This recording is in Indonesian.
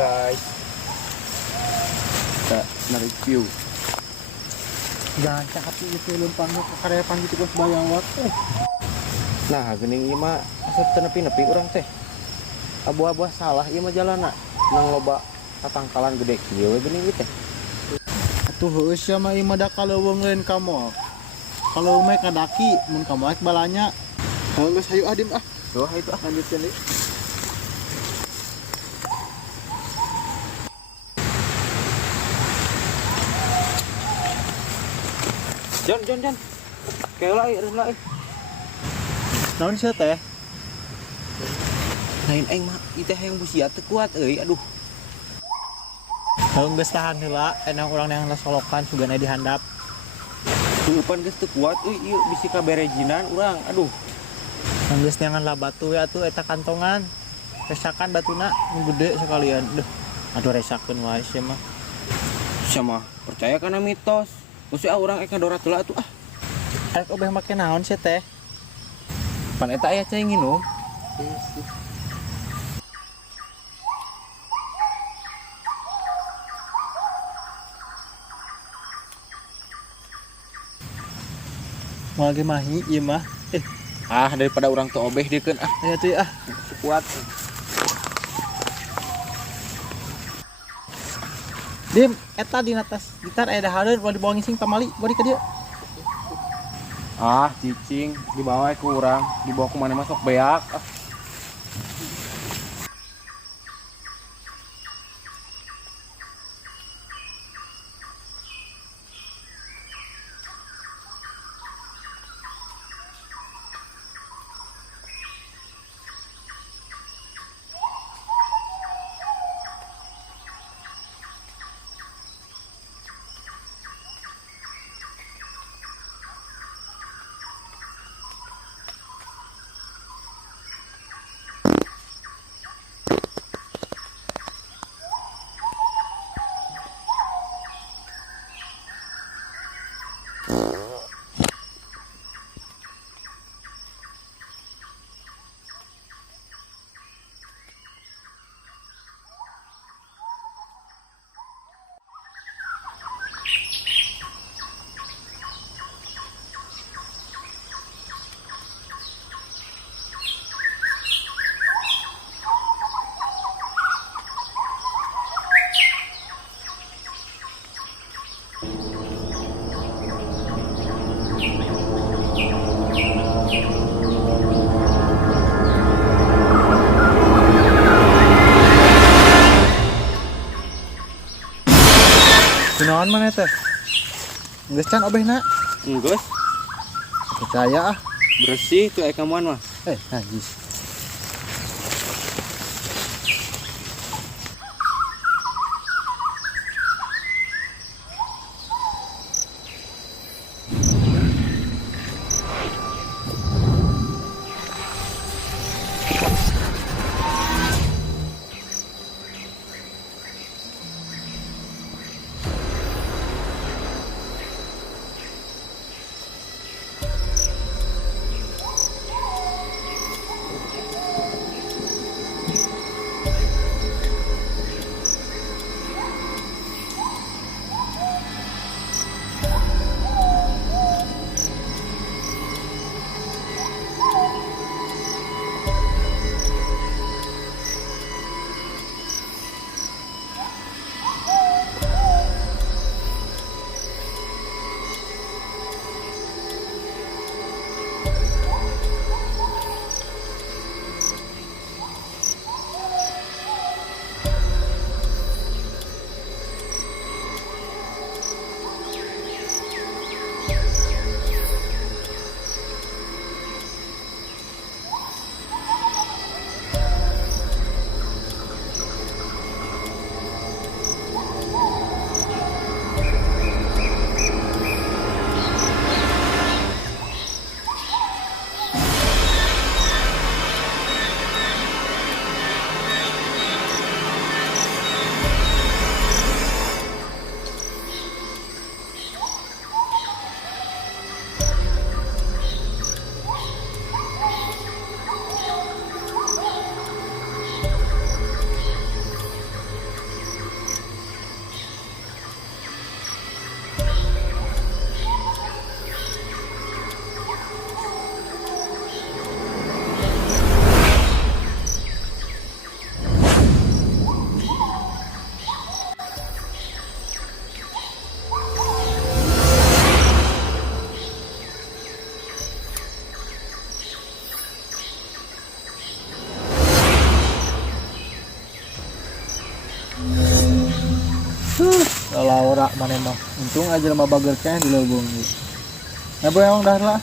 guys, kita nge-review. Jangan cakap itu lumpang ke karya gitu bos bayawat teh. Nah gening ieu mah asa teu nepi-nepi urang teh. Abu-abu salah ieu mah jalanna nang loba tatangkalan gede kieu we geuning ieu teh. Atuh heus ya mah ieu mah da kaleuweungeun ka mall. Kalau mah kadaki mun ka mall balanya. Geus hayu adim ah. Doh itu lanjutkeun deui. Jon. Kayak lah. Naon sia teh? Lain aing mah ieu teh hayang busia teu kuat euy, aduh. Heung geus tahan heula, enang urang yang solokan sugana dihandap. Tueupan geus teu kuat euy, ieu bisi kaberejinan urang, aduh. Geus neangan lah batu ya tuh eta kantongan. Resakan batuna nu gede sekalian. Duh. Aduh resakeun wae sia mah. Sia mah percaya kana mitos. Geus urang ek ngadorat heula atuh ah. Arek obeh make naon sia teh? Pan eta aya cai nginum. Moal ge mahi ieu mah. Ah daripada urang teu obeh deukeun ah. Aya tuh ah. Kuat. Dim, eta di atas gitar aya dahareun ulah dibawa ngising pamali, bari ka dieu. Ah cicing dibawa ku urang, dibawa ku mana masuk beak ah. Kunaon maneh teh? Geus can obehna? Geus Percaya ah. bersih tuh eka moan mah. Najis. Laura mana mah untung aja mah bager kayaknya di leuweung gitu. Ya boy emang dah lah.